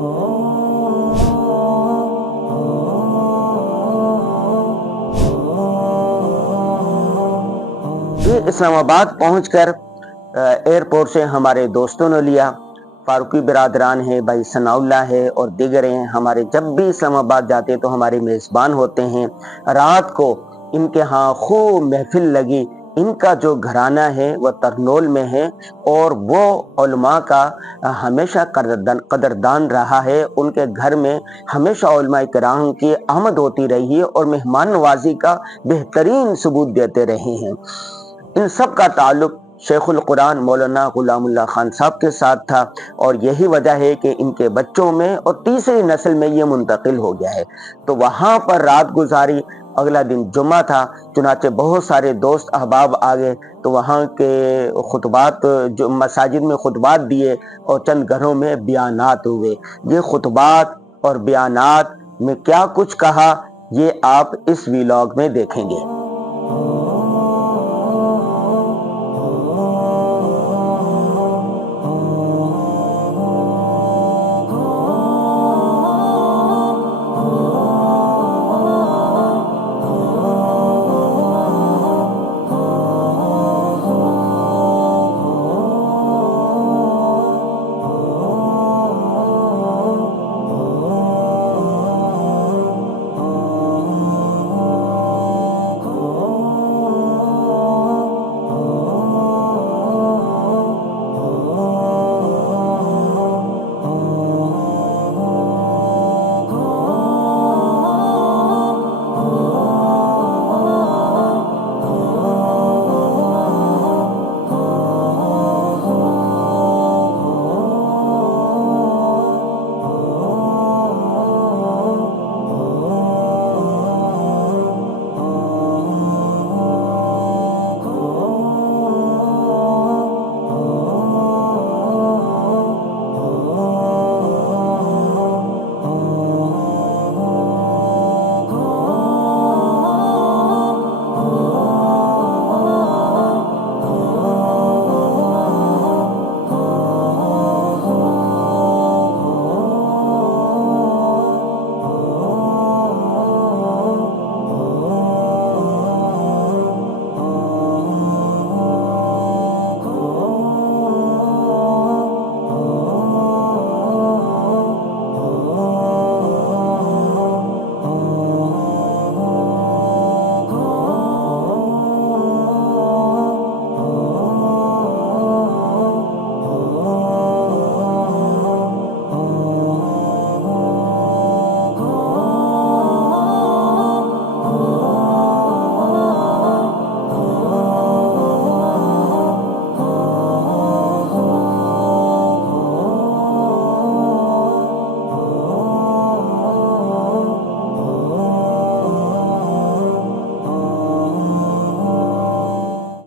ये इस्लामाबाद पहुंचकर एयरपोर्ट से हमारे दोस्तों ने लिया। फारूकी बिरादरान है, भाई सनाउल्लाह है और दीगर हैं। हमारे जब भी इस्लामाबाद जाते तो हमारे मेज़बान होते हैं। रात को इनके यहाँ खूब महफिल लगी। इनका जो घराना है वह तरनोल में है और वो उलमा का हमेशा कदरदान रहा है। उनके घर में हमेशा उलमा किराम की आमद होती रही है और मेहमान नवाजी का बेहतरीन सबूत देते रहे हैं। इन सब का ताल्लुक शेखुल कुरान मौलाना गुलामुल्लाह खान साहब के साथ था और यही वजह है कि इनके बच्चों में और तीसरी नस्ल में ये मुंतकिल हो गया है। तो वहाँ पर रात गुजारी। अगला दिन जुम्मा था, चुनाचे बहुत सारे दोस्त अहबाब आ गए तो वहाँ के खुतबात, जो मसाजिद में खुतबात दिए और चंद घरों में बयानात हुए। ये खुतबात और बयानात में क्या कुछ कहा ये आप इस व्लॉग में देखेंगे।